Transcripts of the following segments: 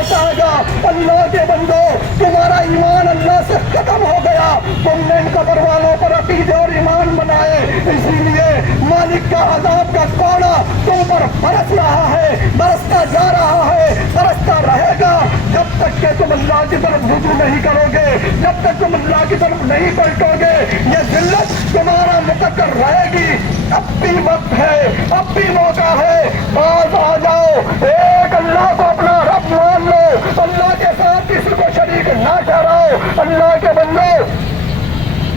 بچائے گا۔ اللہ کے بندو، تمہارا ایمان اللہ سے ختم ہو گیا، تم نے ان قبر والوں پر عقیدے اور ایمان بنائے، اسی لیے مالک کا عذاب کا کوڑا تم پر برس رہا ہے، برستا جا رہا ہے، برستا رہے گا جب تک کہ تم اللہ کی طرف رجوع نہیں کرو گے، جب تک تم اللہ کی طرف نہیں پلٹو گے، یہ ذلت تمہارا مقرر رہے گی۔ اب بھی وقت ہے، اب بھی موقع ہے، باز آ جاؤ، ایک اللہ کو اپنا رب مان لو، اللہ کے ساتھ کسی کو شریک نہ ٹھہراؤ۔ اللہ کے بندو،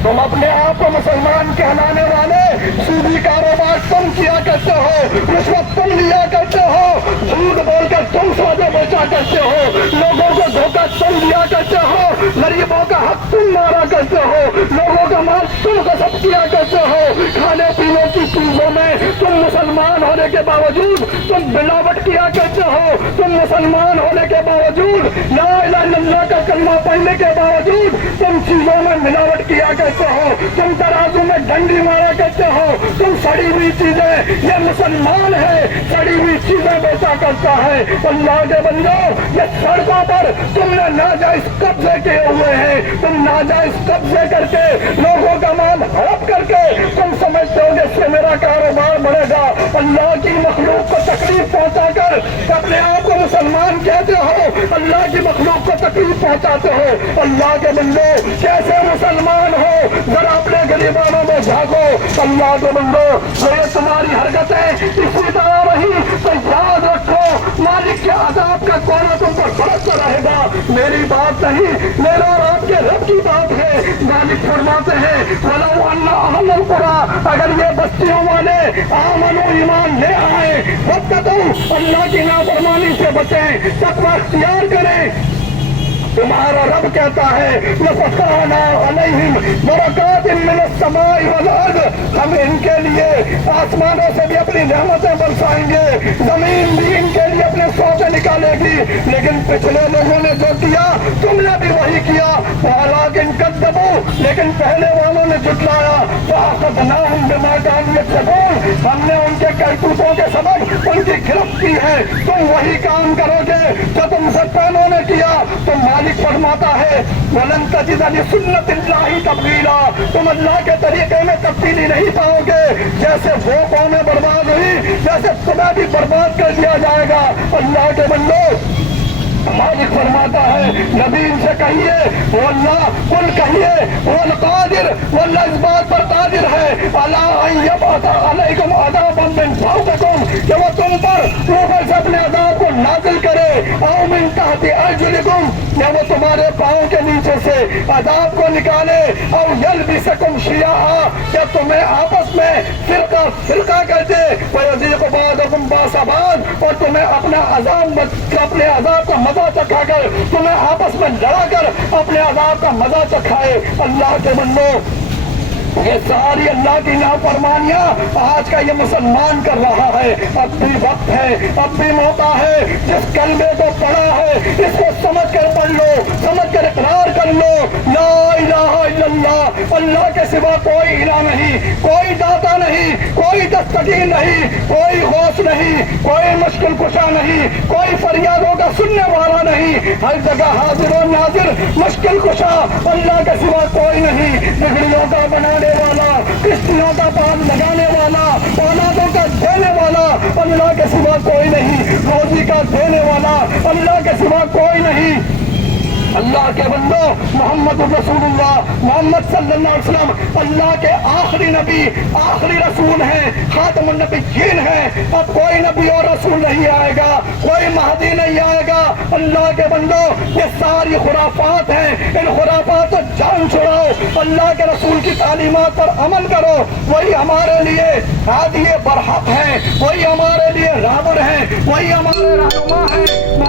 تم اپنے آپ کو مسلمان کہلانے والے، سودی کاروبار تم کیا کرتے ہو، رشوت تم لیا کرتے ہو، جھوٹ بول کر تم سودے بیچا کرتے ہو، لوگوں کو دھوکہ تم دیا کرتے ہو، غریبوں کا حق تم مارا کرتے ہو، لوگوں کا مال تم غصب کیا کرتے ہو، کھانے پینے کی چیزوں میں تم مسلمان ہونے کے باوجود تم ملاوٹ کیا کرتے ہو، تم مسلمان ہونے کے باوجود لا الہ الا اللہ کا کلمہ پڑھنے کے باوجود تم چیزوں میں ملاوٹ کیا کرتے ہو، تم ترازو میں ڈنڈی مارا کرتے ہو، تم سڑی ہوئی چیزیں، یہ مسلمان ہے سڑی ہوئی چیزیں بیچا کرتا ہے۔ اللہ کے بندو، یہ سڑکوں پر تم نے ناجائز قبضے کیے ہوئے ہیں، تم ناجائز قبضے کر کے لوگوں کا مال ہڑپ کر کے تم سمجھتے ہو کہ اس سے میرا کاروبار بڑھے گا۔ اللہ کی مخلوق کو تکلیف پہنچا کر اپنے آپ کو مسلمان کہتے ہو، اللہ کی مخلوق کو تکلیف پہنچاتے ہو۔ اللہ کے بندو، کیسے مسلمان ہو، ذرا اپنے غریبانوں میں جھانکو۔ اللہ کے بندو، یہ تمہاری حرکتیں اسی طرح رہی تو یاد رکھو مالک کے عذاب کا کوڑا تم پر برستا رہے گا۔ میری بات نہیں، میرا اور آپ کے رب کی بات ہے۔ مالک فرماتے ہیں وَلَوْ أَنَّ أَهْلَ الْقُرَىٰ، اگر یہ بستیوں والے آمنوا ایمان لے آئے، واتقوا، اللہ کی نافرمانی سے بچیں، تقویٰ اختیار کریں، تمہارا رب کہتا ہے لَفَتَحْنَا عَلَيْهِمْ بَرَكَاتٍ مِّنَ السَّمَاءِ وَالْأَرْضِ، ہم ان کے لیے آسمانوں سے بھی اپنی نعمتیں برسائیں گے، زمین بھی ان کے لیے اپنے سوتے نکالے گی۔ لیکن پچھلے لوگوں نے جو کیا تم نے بھی وہی کیا، وَلَٰكِن كَذَّبُوا، لیکن پہلے والوں نے جھٹلایا، فَأَخَذْنَاهُمْ بِمَا كَانُوا يَكْسِبُونَ، ہم نے ان کے کرتوتوں کے سبب ان کی گرفت کی ہے۔ تم وہی کام کرو گے جو تم سے پہلوں نے کیا۔ تم مالک فرماتا ہے وَلَن تَجِدَ لِسُنَّتِ اللَّهِ تَبْدِيلًا، تم اللہ کے طریقے میں تبدیلی نہیں پاؤ گے۔ جیسے وہ قومیں برباد ہوئی، جیسے تمہیں بھی برباد کر دیا جائے گا۔ اللہ کے بندو، مالک فرماتا ہے نبی ان سے کہیے وہ اللہ، قل کہیے وہ القادر، وہ اللہ اس بات پر قادر ہے الا ان یبعث علیکم عذابا من فوقکم، کہ وہ تم پر اوپر سے اپنے عذاب کو نازل کرے، او من تحت ارجلکم، یا وہ تمہارے پاؤں کے نیچے سے عذاب کو نکالے، او یلبسکم شیعا، یا تمہیں آپس میں فرقہ فرقہ کر دے، ویذیق بعضکم بأس بعض، اور تمہیں اپنے عذاب کا مزہ چکھا کر تمہیں آپس میں لڑا کر اپنے عذاب کا مزہ چکھائے۔ اللہ کے بندو، یہ ساری اللہ کی نافرمانیاں آج کا یہ مسلمان کر رہا ہے۔ اب بھی وقت ہے، اب بھی موقع ہے، جس کلمے کو پڑھا ہے اس کو سمجھ کر پڑھ لو، سمجھ کر اقرار کر لو لا الہ الا اللہ، اللہ کے سوا کوئی الہ نہیں، کوئی داتا نہیں، کوئی دستگیر نہیں، کوئی غوث نہیں، کوئی مشکل کشا نہیں، کوئی فریادوں کا سننے والا نہیں، ہر جگہ حاضر و ناظر مشکل کشا اللہ کے سوا کوئی نہیں، بگڑیوں کا بنانے والا، کشتیوں کا پال لگانے والا، اولادوں کا دینے والا اللہ کے سوا کوئی نہیں، روزی کا دینے والا اللہ کے سوا کوئی نہیں۔ اللہ کے بندو، محمد رسول اللہ، محمد صلی اللہ علیہ وسلم اللہ کے آخری نبی، آخری رسول ہیں، خاتم النبیین ہیں۔ اب کوئی نبی اور رسول نہیں آئے گا، کوئی مہدی نہیں آئے گا۔ اللہ کے بندو، یہ ساری خرافات ہیں، ان خرافات کو جان چھڑاؤ، اللہ کے رسول کی تعلیمات پر عمل کرو، وہی ہمارے لیے ہادی برحق ہیں، وہی ہمارے لیے رہبر ہیں، وہی ہمارے رہنما ہیں۔